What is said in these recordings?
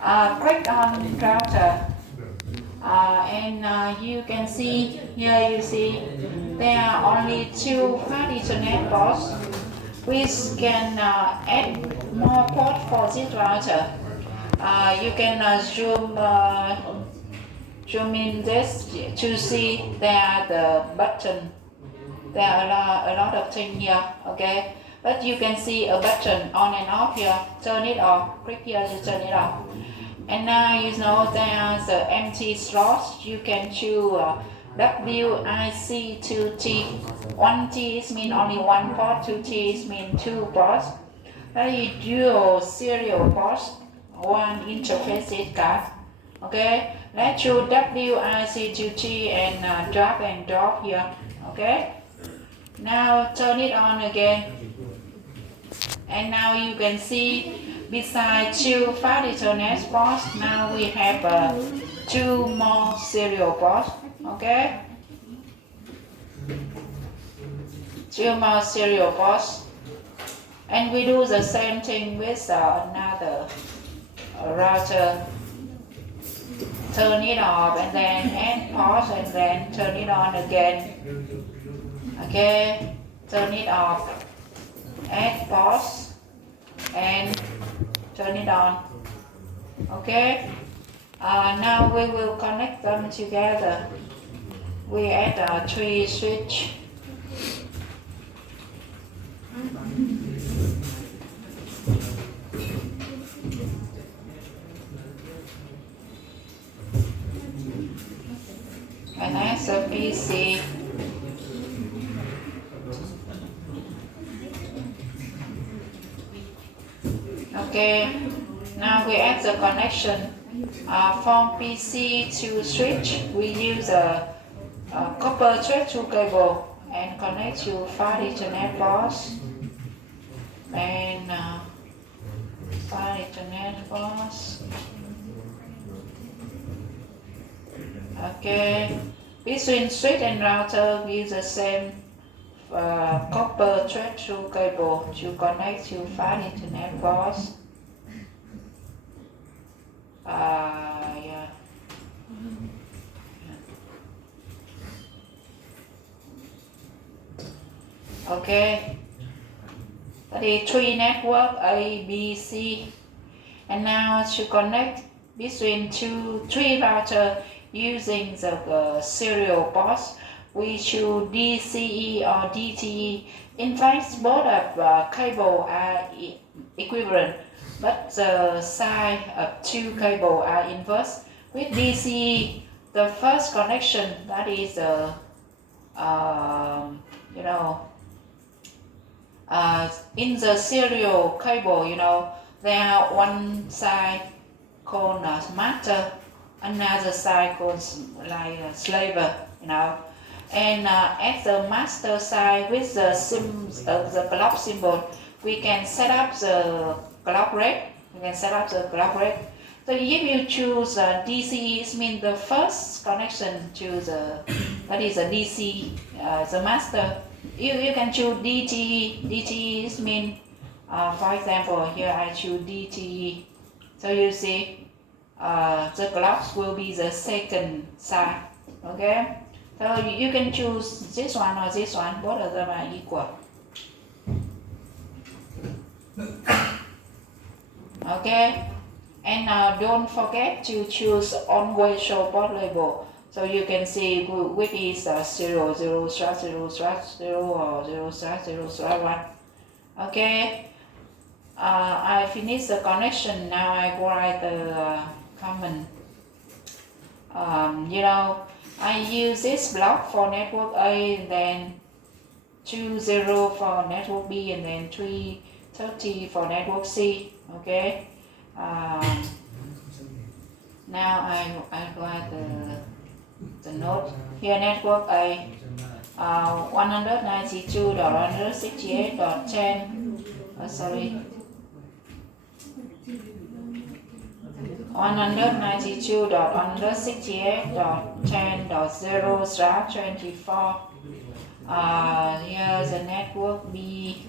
Click on router and you can see here, you see there are only two fast Ethernet ports. We can add more ports for this router. You can zoom in this to see there the button. There are a lot of things here, okay? But you can see a button on and off here. Turn it off. Click here to turn it off. And now you know there's an empty slot. You can choose WIC2T. 1T is mean only one port, 2T is mean two ports. That is dual serial ports, one interface card. Okay, let's choose WIC2T and drag and drop here. Okay, now turn it on again. And now you can see beside two fast Ethernet ports, now we have two more serial ports. Okay, two more serial ports. And we do the same thing with another router. Turn it off and then add port and then turn it on again. Okay, turn it off, add pause and turn it on. Okay, now we will connect them together. We add a 3 switch. And as a PC. Okay, now we add the connection from PC to switch. We use a copper thread through cable and connect to fast Ethernet ports and fast Ethernet ports. Okay, between switch and router we use the same copper thread through cable to connect to fast Ethernet ports. Yeah. Okay. That is 3 network A, B, C. And now to connect between 3 router using the serial ports, we choose DCE or DTE. In fact, both of cable are equivalent, but the size of 2 cable are inverse. With DCE, the first connection, that is in the serial cable, there are one side called master, another side called like slave, and at the master side with the clock symbol, we can set up the clock rate. So if you choose DC, it means the first connection to that is a DC, the master. You can choose DTE. DTE means, for example, here I choose DTE. So you see, the clocks will be the second side. Okay. So you can choose this one or this one. Both of them are equal. Okay. And don't forget to choose always show port label. So you can see which is 0, 0, 0, 0, or 0, 0, 1. Okay. I finished the connection. Now I write the comment. I use this block for network A, and then 20 for network B, and then 330 for network C. Okay. Now I write the node here. Network A 192.168.10. Sorry. 192.168.10.0/24. Here's the network B.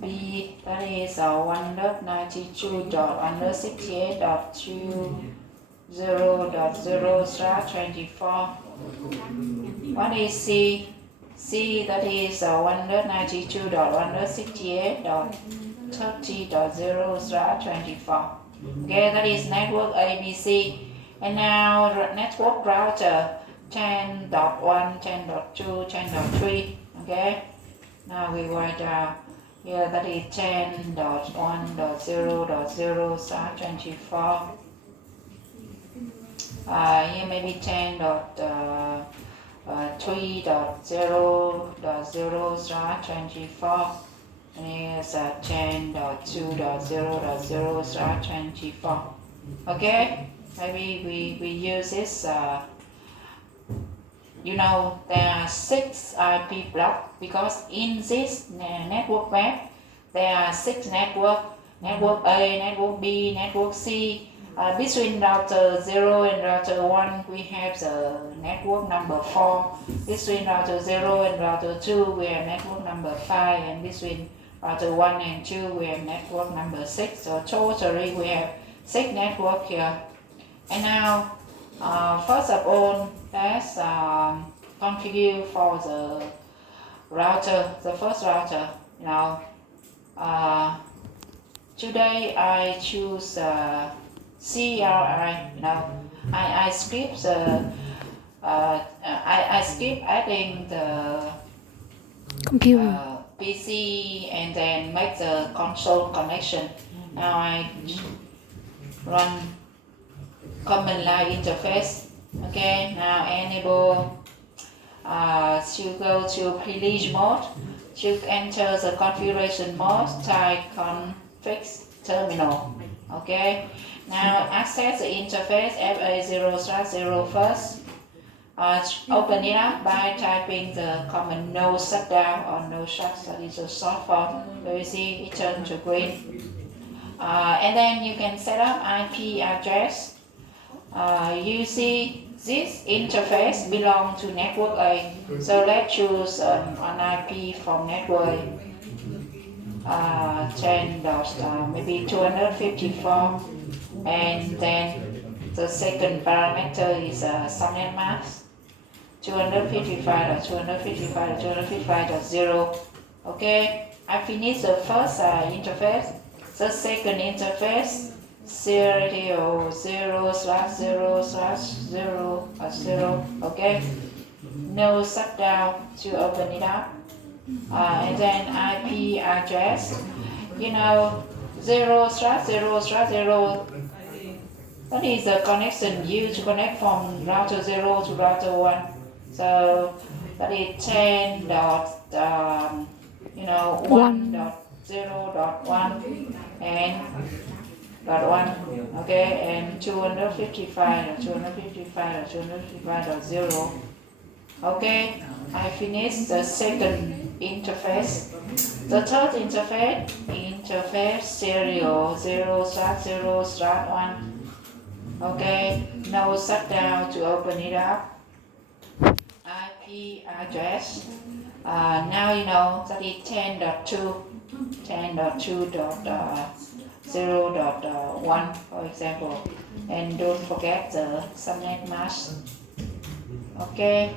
B, that is 192.168.20.0/24. What is C? C, that is 192.168.30.0/24. Okay, that is network ABC. And now network router 10.1, 10.2, 10.3. Okay, now we write down here that is 10.1.0.0/24. Here maybe 10.3.0.0/24. And here's 10.2.0.0/24. Okay, maybe we use this. There are 6 IP blocks because in this network map there are 6 networks. Network A, network B, network C. Between router 0 and router 1 we have the network number 4. Between router 0 and router 2 we have network number 5, and between router 1 and 2 we have network number 6. So totally we have 6 networks here. And now first of all, let's configure for the router, the first router. Today I choose CLI. I skip the I skip adding the computer. PC and then make the console connection. Now I run command line interface. Okay, now enable to go to privilege mode, to enter the configuration mode, type config terminal. Okay, now access the interface FA0/0 first. Open it up by typing the command no shutdown or no shut, that is a short form. So you see it turns to green. And then you can set up IP address. You see this interface belongs to network A, so let's choose an IP from network A, 10. Maybe 254, and then the second parameter is subnet mask 255.255.255.0. Okay, I finished the first interface. The second interface serial 0/0/0/0. Okay, no shutdown to open it up. And then IP address, 0/0/0. That is the connection used to connect from router 0 to router 1. So that is 10.1.0.1 and .1. Okay, and 255.255.255.0. Okay, I finished the second interface. The third interface serial 0/0/1. Okay, no shutdown to open it up. IP address. Now that is 10.2.0.1, for example, and don't forget the subnet mask. Okay,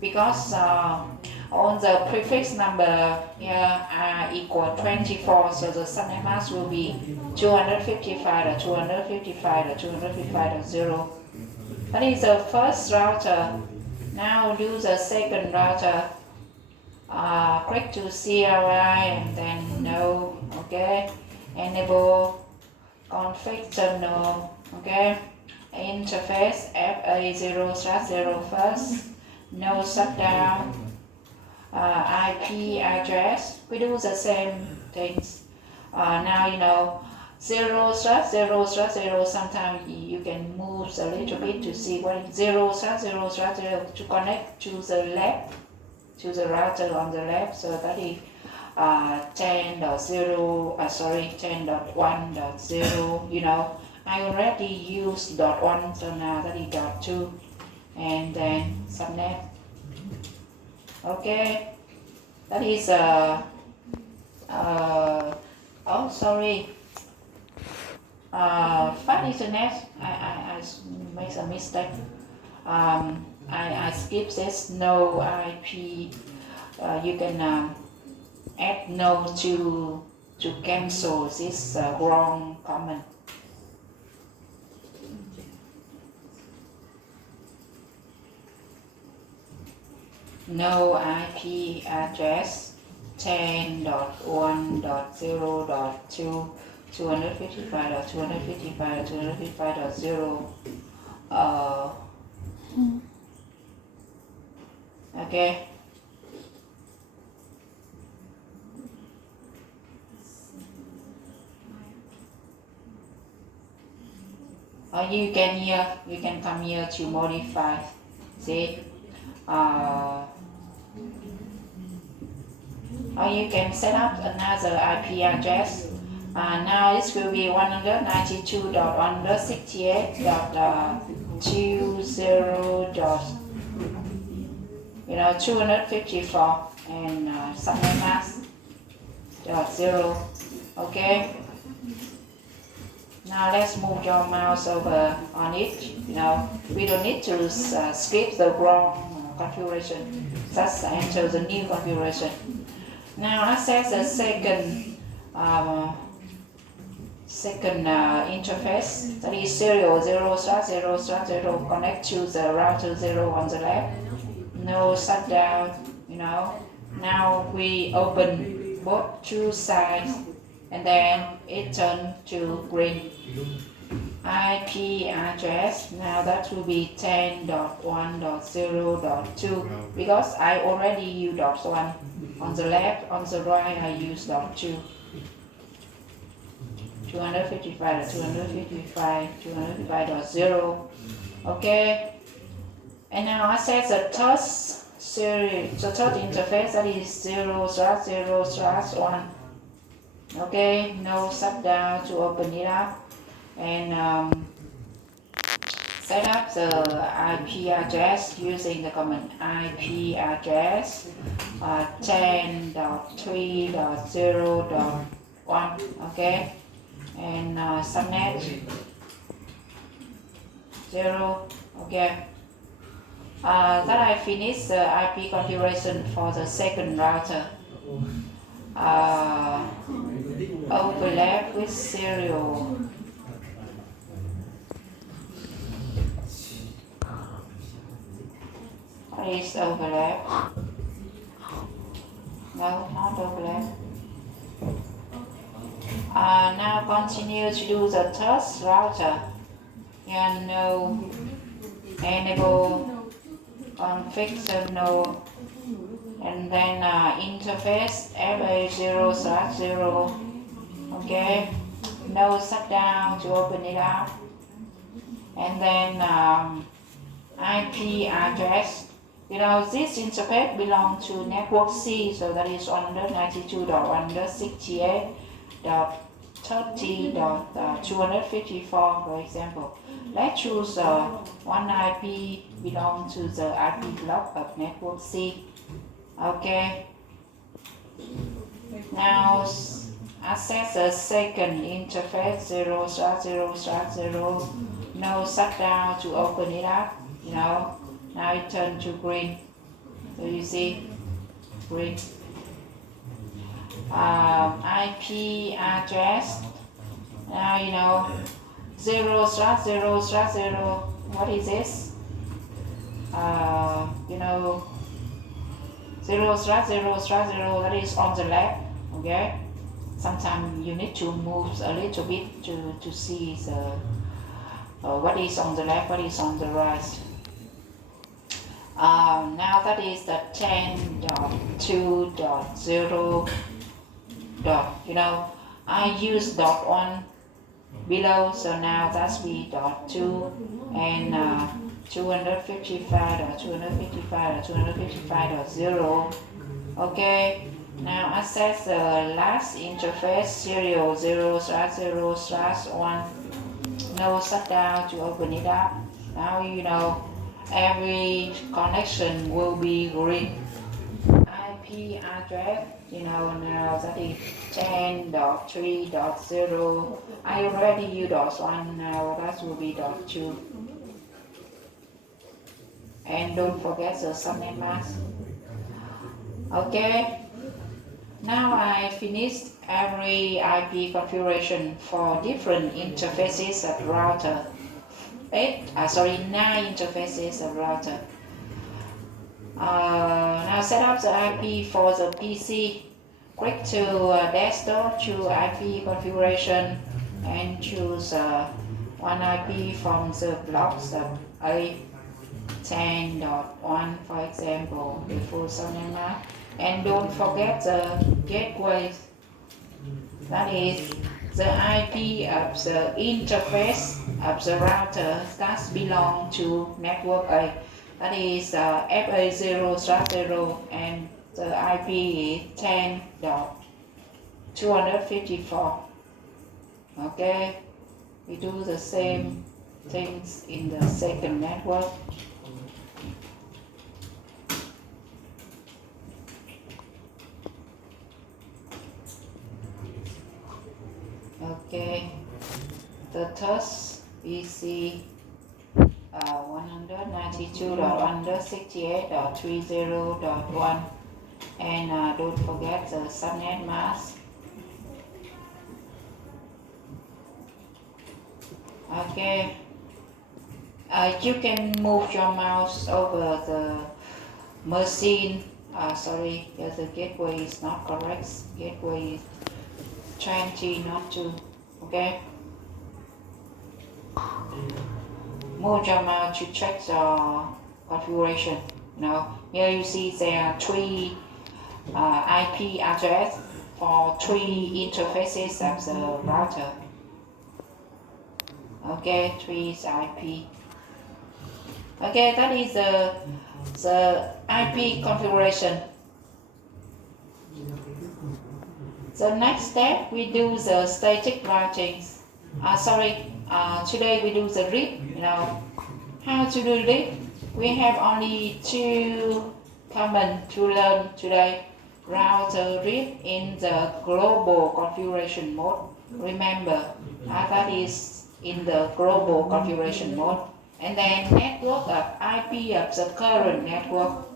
because on the prefix number here are equal 24, so the subnet mask will be 255.255.255.0. That is the first router. Now do the second router. Click to CLI and then no. Okay, enable config terminal. Okay, interface FA0/0 first, no shutdown. IP address, we do the same things. Now 0/0/0. Sometimes you can move a little bit to see what is 0/0/0 to connect to the left, to the router on the left. So that is 10.1.0. I already used .1, so now that is .2, and then subnet. Okay, that is Oh, sorry. Fast internet. I made a mistake. I skip this no IP. You can add no to cancel this wrong comment. No IP address 10.1.0.2 255.255.255.0 okay. You can come here to modify. See, or you can set up another IP address. Now this will be 192.168.254 and subnet mask .0. Okay. Now let's move your mouse over on it. We don't need to skip the wrong configuration. Just enter the new configuration. Now access the second interface, that is serial 0/0/0 connect to the router 0 on the left. No shutdown. Now we open both two sides and then it turned to green. IP address, now that will be 10.1.0.2 because I already use .1 on the left, on the right I use .2. 255.255.0. Okay, and now I set the third series, the third interface, that is 0/0/1. Okay, no shutdown to open it up and set up the IP address using the command IP address 10.3.0.1. okay, and subnet 0. okay. That I finished the IP configuration for the second router. Overlap with serial. What is overlap? No, not overlap. Now continue to do the third router. Enable config no, and then interface FA0/0. okay, no shutdown to open it up, and then IP address. This interface belongs to network C, so that is 192.168.30.254, for example. Let's choose one IP belong to the IP block of network C. Okay. Now access the second interface 0/0/0. No shutdown to open it up. Now it turned to green. So you see, green. IP address. Now 0/0/0. What is this? 0/0/0, that is on the left. Okay. Sometimes you need to move a little bit to see the what is on the left, what is on the right. Now that is the 10.2.0. I use .1 below, so now that's be .2 and 255.255.255.0. okay. Now access the last interface serial 0/0/1. No shutdown to open it up. Now every connection will be green. IP IP address, now that is 10.3.0. I already use .1, now that will be .2. And don't forget the subnet mask. Okay. Now I finished every IP configuration for different interfaces of router. 9 interfaces of router. Now set up the IP for the PC. Click to desktop, choose IP configuration, and choose one IP from the blocks of A10.1, for example, before subnet mask. And don't forget the gateway. That is the IP of the interface of the router that belong to network A. That is FA0/0, and the IP is 10.254. Okay, we do the same things in the second network. Okay, the test PC 192.168.30.1, and don't forget the subnet mask. Okay, you can move your mouse over the machine. Sorry, the gateway is not correct. Gateway is 20, not 2. Okay. Move your mouse to check the configuration. Here you see there are 3 IP address for 3 interfaces of the router. Okay, 3 IP. Okay, that is the IP configuration. The next step, we do the static routing. Today we do the RIP. How to do RIP? We have only 2 command to learn today. Router RIP in the global configuration mode. Remember, that is in the global configuration mode. And then network of IP of the current network.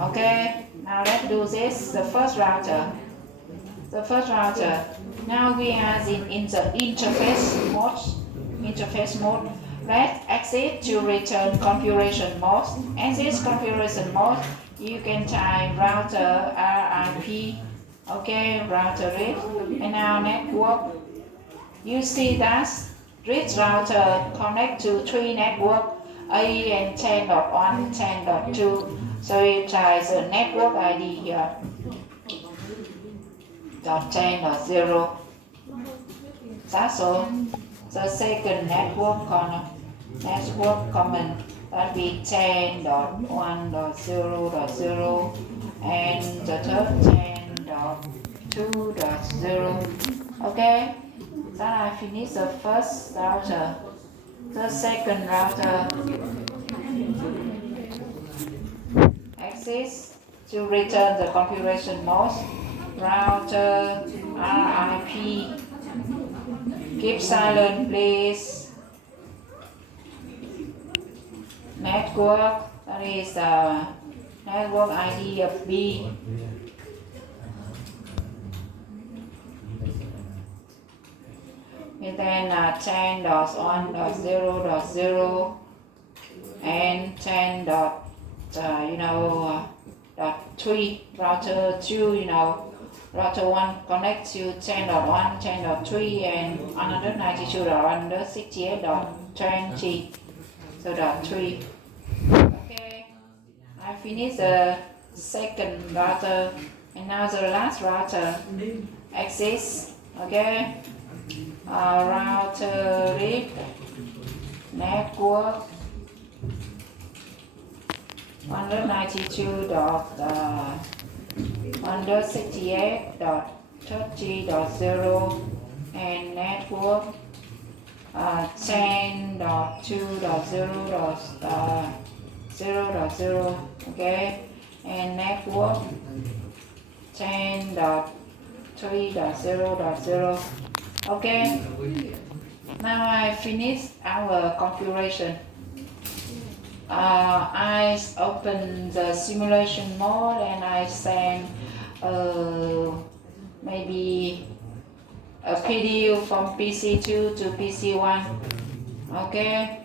Okay, now let's do this. The first router. Now we are in the interface mode. Let's exit to return configuration mode. And this configuration mode, you can type router RIP. Okay, router RIP. And now network. You see that this router connect to 3 network A and 10.1, 10.2. So you try the network ID here. .10.0. That's all. The second network comment that be 10.1.0.0, and the third 10.2.0. Okay, that I finished the first router. The second router exits to return the configuration mode. Router RIP. Keep silent, please. Network, that is the network ID of B. And then 10.1.0.0 and 10.3 router 2, router 1 connect to 10.1, 10.3 and 192.168.20. So .3. Okay, I finished the second router, and now the last router exists. Okay, router RIP network 192.168.30.0 and network 10.2.0.0. Okay, and network 10.3.0.0. Okay, now I finished our configuration. I open the simulation mode and I send maybe a PDU from PC2 to PC1. Okay.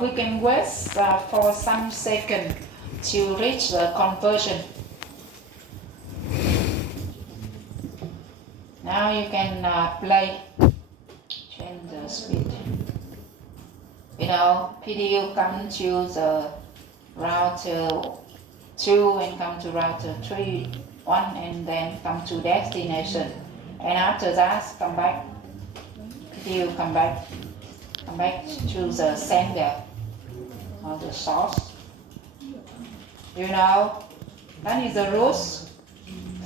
We can wait for some seconds to reach the conversion. Now you can play, change the speed. PDU come to the router 2 and come to router 3, 1 and then come to destination. And after that, come back, PDU come back to the sender or the source. That is the rules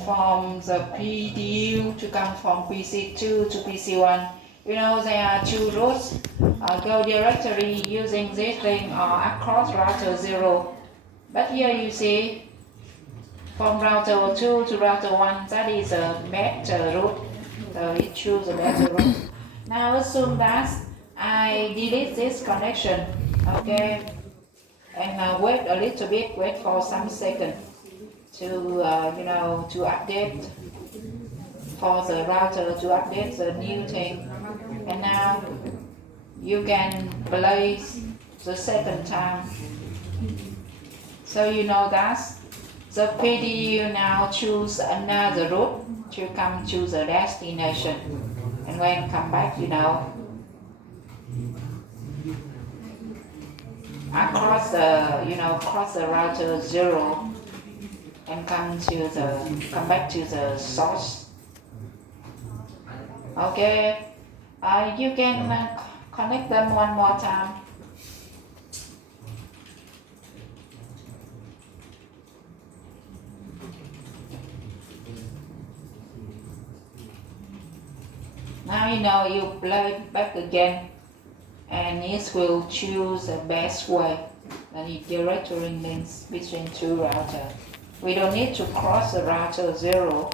from the PDU to come from PC2 to PC1. There are two routes. Go directory using this thing or across router 0. But here you see from router 2 to router 1, that is a better route. So it choose a better route. Now assume that I delete this connection, okay, and wait a little bit, wait for some seconds to to update for the router to update the new thing. And now you can play the second time. So that the PDU now choose another route to come to the destination. And when come back, across the router 0 and come back to the source. Okay, you can connect them one more time. Now you play back again and it will choose the best way, that is directory links between two routers. We don't need to cross the router 0.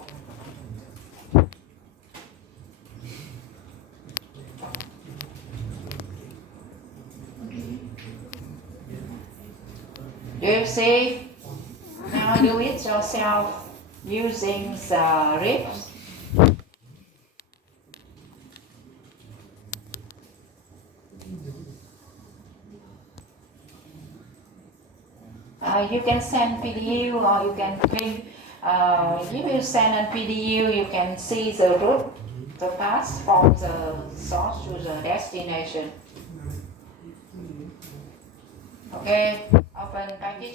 Do you see? Now do it yourself using the RIPs. You can send PDU or you can ping. If you send a PDU, you can see the route, the path from the source to the destination. Okay, open package.